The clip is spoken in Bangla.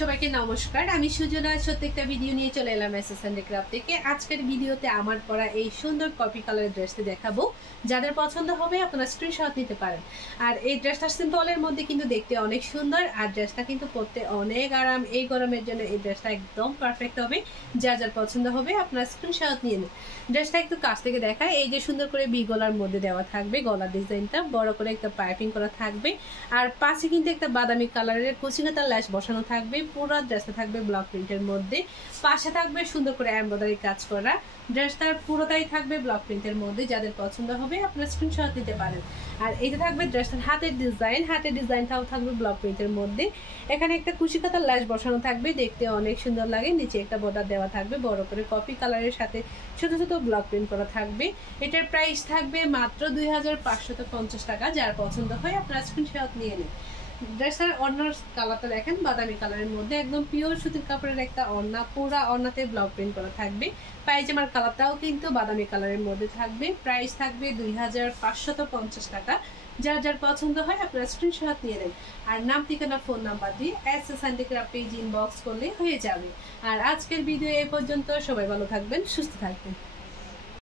সবাইকে নমস্কার। আমি সুজনা প্রত্যেকটা ভিডিও নিয়ে চলে এলাম এসএস হ্যান্ডিক্রাফট থেকে। আজকের ভিডিওতে আমার পরা এই সুন্দর কপি কালারের ড্রেসটি দেখাবো। যাদের পছন্দ হবে আপনারা স্ক্রিনশট নিতে পারেন। আর এই ড্রেসটা সিম্পলের মধ্যে কিন্তু দেখতে অনেক সুন্দর, আর ড্রেসটা কিন্তু পরতে অনেক আরাম। এই গরমের জন্য এই ড্রেসটা একদম পারফেক্ট হবে। যার পছন্দ হবে আপনারা স্ক্রিনশট নিয়ে নিন। ড্রেসটা একটু কাছ থেকে দেখায়। এই যে সুন্দর করে বি গলার মধ্যে দেওয়া থাকবে, গলার ডিজাইনটা বড় করে একটা পাইপিং করা থাকবে, আর পাশে কিন্তু একটা বাদামি কালারের কুচিকাতার ল্যাশ বসানো থাকবে। পুরো ড্রেসটা থাকবে ব্লক প্রিন্টের মধ্যে, পাশে থাকবে সুন্দর করে এমব্রয়ডারি কাজ করা। ড্রেসটার পুরোটাই থাকবে ব্লক প্রিন্টের মধ্যে। যাদের পছন্দ হবে আপনারা স্ক্রিনশট নিতে পারেন। আর এটা থাকবে ড্রেসটার হাতের ডিজাইন, হাতের ডিজাইনটাও থাকবে ব্লক প্রিন্টের মধ্যে। এখানে একটা কুচিকাতার ল্যাশ বসানো থাকবে, দেখতে অনেক সুন্দর লাগে। নিচে একটা বর্ডার দেওয়া থাকবে বড় করে কপি কালারের সাথে ছোট ছোট ব্লক প্রিন্ট করা থাকবে। এটার প্রাইস থাকবে মাত্র 2550 টাকা। যার পছন্দ হয় আপনারা স্ক্রিনশট নিয়ে নিন। ড্রেসের ওড়নার কালারটা দেখেন বাদামি কালারের মধ্যে, একদম পিওর সুতির কাপড়ের একটা ওড়না। পুরা ওড়নাতে ব্লক প্রিন্ট করা থাকবে। পায়জামার কালারটাও কিন্তু বাদামি কালারের মধ্যে থাকবে। প্রাইস থাকবে 2550 টাকা। যার পছন্দ হয় আপনারা স্ক্রিনশট নিয়ে নেন। আর নাম, ঠিকানা, ফোন নাম্বার দিয়ে এসএস হ্যান্ডিক্রাফট পেজ ইনবক্স করলে হয়ে যাবে। আর আজকের ভিডিও এই পর্যন্ত। সবাই ভালো থাকবেন, সুস্থ থাকবেন।